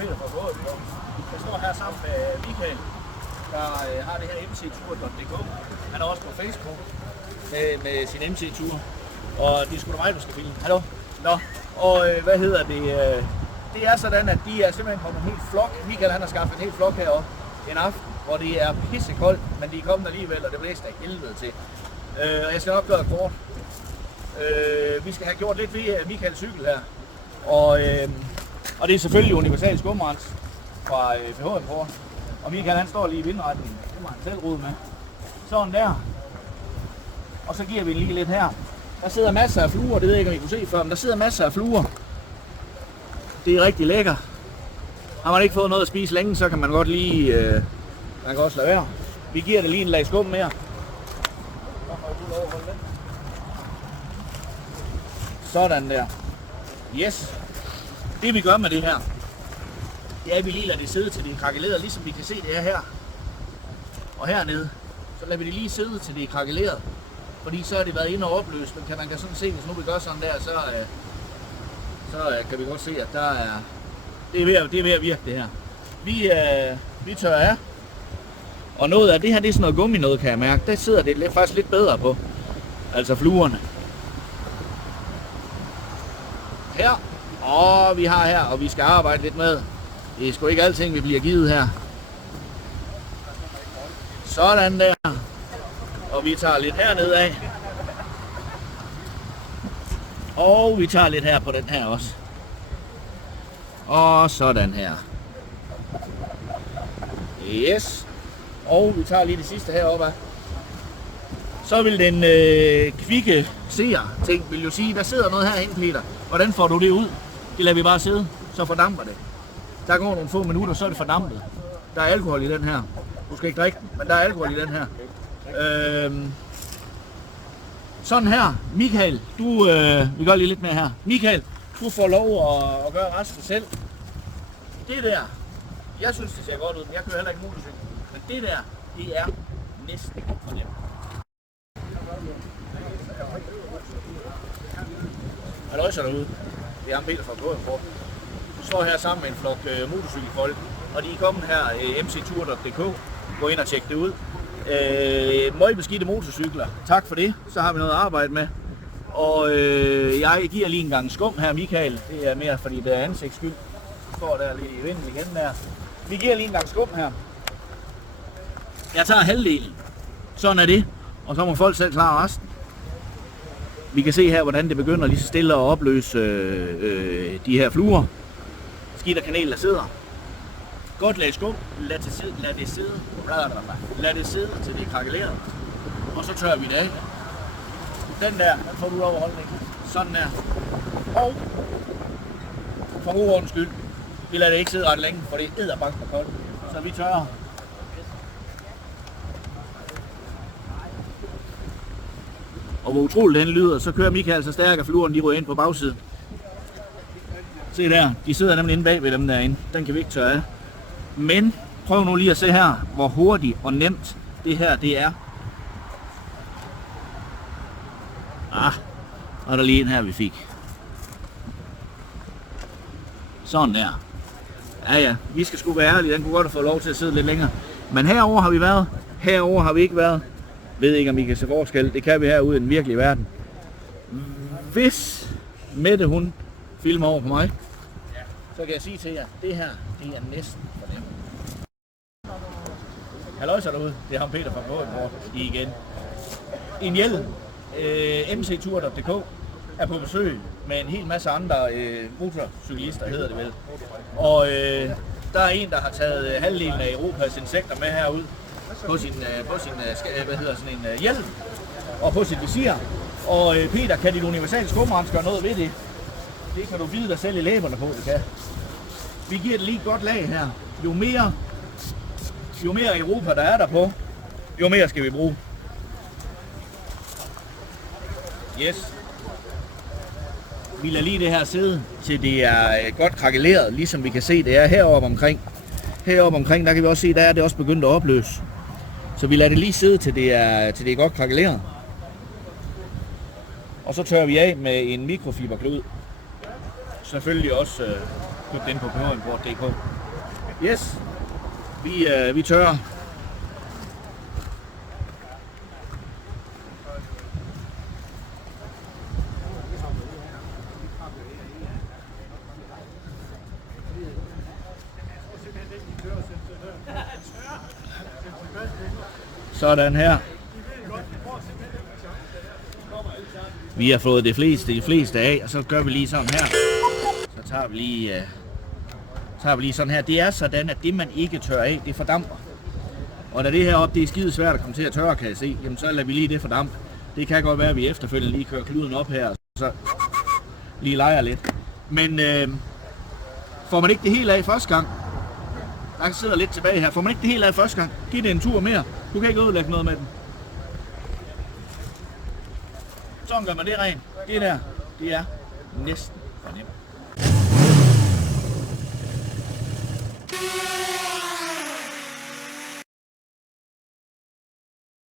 Peter fra Båden. Jeg står her sammen med Michael, der har det her mctur.dk. Han er også på Facebook med sin MC-tur. Og det er sgu da mig, du skal filme. Hallo? Nå, og hvad hedder det? Det er sådan, at de er simpelthen kommet en hel flok. Michael han har skaffet en hel flok heroppe en aften, hvor det er pissekoldt, men de er kommet alligevel, og det blæser af helvede til. Og jeg skal nok gøre det kort. Vi skal have gjort lidt ved Michaels cykel her. Og det er selvfølgelig universal skumrens fra FH Import. Og Michael han står lige i vindretningen. Det må han selv rode med. Sådan der. Og så giver vi lige lidt her. Der sidder masser af fluer, det ved jeg ikke om I kunne se før, men der sidder masser af fluer. Det er rigtig lækker. Har man ikke fået noget at spise længe, så kan man godt lige, man kan også lade være. Vi giver det lige en lag skum mere. Sådan der. Yes. Det vi gør med det her, det er, at vi lige lader det sidde til det er krakeleret, ligesom vi kan se det er her. Og hernede, så lader vi det lige sidde til det er krakeleret. Fordi så har det været inde og opløst, men man kan sådan se, hvis nu vi gør sådan der, så kan vi godt se, at der er, det er ved at virke det her. Vi tør af. Og noget af det her, det er sådan noget gummi noget, kan jeg mærke. Der sidder det faktisk lidt bedre på. Altså fluerne. Her. Og vi har her, og vi skal arbejde lidt med. Det er sgu ikke alting, vi bliver givet her. Sådan der. Og vi tager lidt hernede af. Og vi tager lidt her på den her også. Og sådan her. Yes. Og vi tager lige det sidste heroppe af. Så vil den kvikke seer ting vil jo sige, der sidder noget herinde, Peter. Hvordan får du det ud? Det lader vi bare sidde, så fordamper det. Der går nogle få minutter, så er det fordampet. Der er alkohol i den her. Du skal ikke drikke den, men der er alkohol i den her. Sådan her. Michael, vi gør lige lidt mere her. Michael, du får lov at gøre resten selv. Det der, jeg synes det ser godt ud, men jeg kører heller ikke motorcykel. Men det der, det er næsten for nemt. Halløjser derude. Det er ham Peter fra FH Import. Vi står her sammen med en flok motorcykelfolk, og de er kommet her mctur.dk. Gå ind og tjek det ud. Møgbeskidte motorcykler. Tak for det. Så har vi noget at arbejde med. Og jeg giver lige en gang skum her, Michael. Det er mere fordi det er ansigtsskyld. Du står der lige i vinden igen der. Vi giver lige en gang skum her. Jeg tager halvdelen. Sådan er det. Og så må folk selv klare resten. Vi kan se her, hvordan det begynder lige så stille at opløse de her fluer. Skidt og kanel, der sidder. Godt lag skum. Lad det sidde. Lad det sidde, til det er krakeleret. Og så tørrer vi det af. Den der, den får du over holdningen. Sådan der. Og for uordens skyld, vi lader det ikke sidde ret længe, for det er edderbank for koldt. Så vi tørrer. Og hvor utroligt den lyder, så kører Michael så stærk, at fluerne de ryger ind på bagsiden. Se der, de sidder nemlig inde bag ved dem derinde. Den kan vi ikke tørre af. Men prøv nu lige at se her, hvor hurtigt og nemt det her det er. Og der lige en her vi fik. Sådan der. Ja, vi skal sgu være ærlige, den kunne godt have fået lov til at sidde lidt længere. Men herover har vi været, herover har vi ikke været. Ved ikke om I kan se forskel, det kan vi herude i den virkelige verden. Hvis Mette hun filmer over på mig, så kan jeg sige til jer, det her, det er næsten for dem. Halløjser derude, det er ham Peter fra FH Import igen. En hjelm, mctur.dk er på besøg med en hel masse andre motorcyklister, hedder det vel. Og der er en, der har taget halvdelen af Europas insekter med herud på sin hjelm og på sit visir. Og Peter, kan dit universale skumrens gøre noget ved det? Det kan du vide dig selv i læberne på, det kan. Vi giver det lige et godt lag her. Jo mere Europa der er der på, jo mere skal vi bruge. Yes. Vi lader lige det her sidde, til det er godt krakeleret, ligesom vi kan se det er heroppe omkring. Heroppe omkring, der kan vi også se, der er det også begyndt at opløse. Så vi lader det lige sidde, til det er godt krakeleret. Og så tørrer vi af med en mikrofiberklud. Selvfølgelig også købt den på FH Import.dk. Yes, vi tørrer. Sådan her. Vi har fået de fleste af, og så gør vi lige sådan her. Så tager vi lige sådan her. Det er sådan, at det man ikke tørrer af, det fordamper. Og da det her op, det er skide svært at komme til at tørre, kan jeg se, jamen så lader vi lige det fordampe. Det kan godt være, at vi efterfølgende lige kører kluden op her, og så lige leger lidt. Men får man ikke det hele af første gang, der sidder lidt tilbage her, får man ikke det hele af første gang, giv det en tur mere. Du kan ikke ødelægge noget med den. Sådan gør man det rent. Det der, det er næsten for nemt.